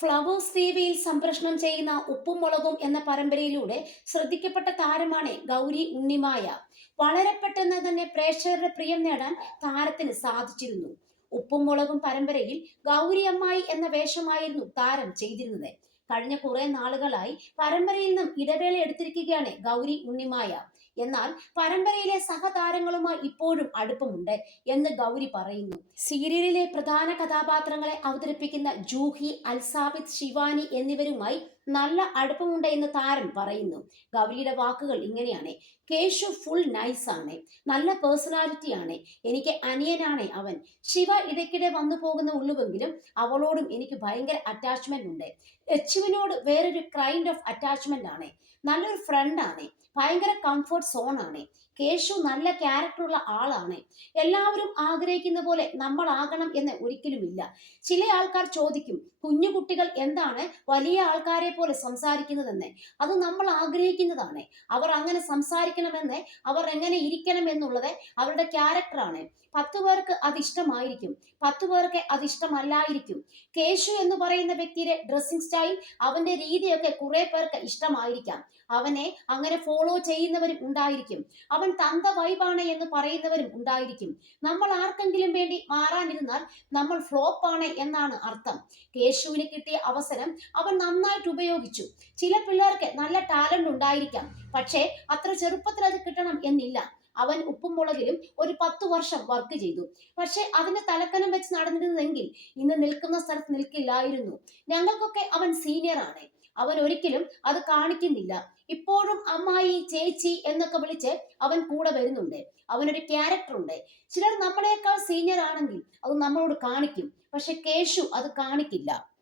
Flowers ടിവിയിൽ സംപ്രേഷണം ചെയ്യുന്ന ഉപ്പും മുളകും എന്ന പരമ്പരയിലൂടെ ശ്രദ്ധിക്കപ്പെട്ട താരമാണ് ഗൗരി ഉണ്ണിമായ. വളരെ പെട്ടെന്ന് തന്നെ പ്രേക്ഷകരുടെ പ്രിയം നേടാൻ താരത്തിന് സാധിച്ചിരുന്നു. ഉപ്പും മുളകും പരമ്പരയിൽ ഗൗരി അമ്മായി എന്ന വേഷമായിരുന്നു താരം ചെയ്തിരുന്നത്. കഴിഞ്ഞ കുറെ നാളുകളായി പരമ്പരയിൽ നിന്നും ഇടവേള എടുത്തിരിക്കുകയാണ് ഗൗരി ഉണ്ണിമായ. എന്നാൽ പരമ്പരയിലെ സഹതാരങ്ങളുമായി ഇപ്പോഴും അടുപ്പമുണ്ട് എന്ന് ഗൗരി പറയുന്നു. സീരിയലിലെ പ്രധാന കഥാപാത്രങ്ങളെ അവതരിപ്പിക്കുന്ന ജൂഹി അൽസാബിദ് ശിവാനി എന്നിവരുമായി നല്ല അടുപ്പമുണ്ട് എന്ന് താരം പറയുന്നു. ഗൗരിയുടെ വാക്കുകൾ ഇങ്ങനെയാണ്. കേശു ഫുൾ നൈസ് ആണ്. നല്ല പേഴ്സണാലിറ്റി ആണ്. എനിക്ക് അനിയനാണ് അവൻ. ശിവ ഇടയ്ക്കിടെ വന്നു പോകുന്ന ഉള്ളുവെങ്കിലും അവളോടും എനിക്ക് ഭയങ്കര അറ്റാച്ച്മെന്റ് ഉണ്ട്. എച്ചുവിനോട് വേറൊരു കൈൻഡ് ഓഫ് അറ്റാച്ച്മെന്റ് ആണ്. നല്ലൊരു ഫ്രണ്ട് ആണ്. ഭയങ്കര കംഫർട്ട് സോൺ ആണ്. കേശു നല്ല ക്യാരക്ടറുള്ള ആളാണ്. എല്ലാവരും ആഗ്രഹിക്കുന്ന പോലെ നമ്മൾ ആകണം എന്ന് ഒരിക്കലുമില്ല. ചില ആൾക്കാർ ചോദിക്കും കുഞ്ഞു കുട്ടികൾ എന്താണ് വലിയ ആൾക്കാരെ പോലെ സംസാരിക്കുന്നതെന്ന്? അത് നമ്മൾ ആഗ്രഹിക്കുന്നതാണ്. അവർ അങ്ങനെ സംസാരിക്കണമെന്ന്? അവർ എങ്ങനെ ഇരിക്കണം എന്നുള്ളത് അവരുടെ ക്യാരക്ടറാണ് പത്ത് പേർക്ക് അത് ഇഷ്ടമായിരിക്കും. പത്ത് പേർക്ക് അത് ഇഷ്ടമല്ലായിരിക്കും. കേശു എന്ന് പറയുന്ന വ്യക്തിയുടെ ഡ്രസ്സിംഗ് സ്റ്റൈൽ അവന്റെ രീതിയൊക്കെ കുറെ പേർക്ക് ഇഷ്ടമായിരിക്കാം. അവനെ അങ്ങനെ ഫോളോ ചെയ്യുന്നവരും ഉണ്ടായിരിക്കും. അവൻ തന്ത വൈബാണ് എന്ന് പറയുന്നവരും ഉണ്ടായിരിക്കും. നമ്മൾ ആർക്കെങ്കിലും വേണ്ടി മാറാനിരുന്നാൽ നമ്മൾ ഫ്ലോപ്പ് ആണ് എന്നാണ് അർത്ഥം. കേശുവിന് കിട്ടിയ അവസരം അവൻ നന്നായിട്ട് ഉപയോഗിച്ചു. ചില പിള്ളേർക്ക് നല്ല ടാലന്റ് ഉണ്ടായിരിക്കാം. പക്ഷേ അത്ര ചെറുപ്പത്തിൽ അത് കിട്ടണം എന്നില്ല. അവൻ ഉപ്പും മുളകിലും ഒരു പത്ത് വർഷം വർക്ക് ചെയ്തു. പക്ഷെ അതിന്റെ തലക്കനം വെച്ച് നടന്നിരുന്നെങ്കിൽ ഇന്ന് നിൽക്കുന്ന സ്ഥലത്ത് നിൽക്കില്ലായിരുന്നു. ഞങ്ങൾക്കൊക്കെ അവൻ സീനിയർ ആണ്. അവൻ ഒരിക്കലും അത് കാണിക്കുന്നില്ല. ഇപ്പോഴും അമ്മായി ചേച്ചി എന്നൊക്കെ വിളിച്ച് അവൻ കൂടെ വരുന്നുണ്ട്. അവനൊരു ക്യാരക്ടർ ഉണ്ട്. ചിലർ നമ്മളെക്കാൾ സീനിയർ ആണെങ്കിൽ അത് നമ്മളോട് കാണിക്കും. പക്ഷെ കേശു അത് കാണിക്കില്ല.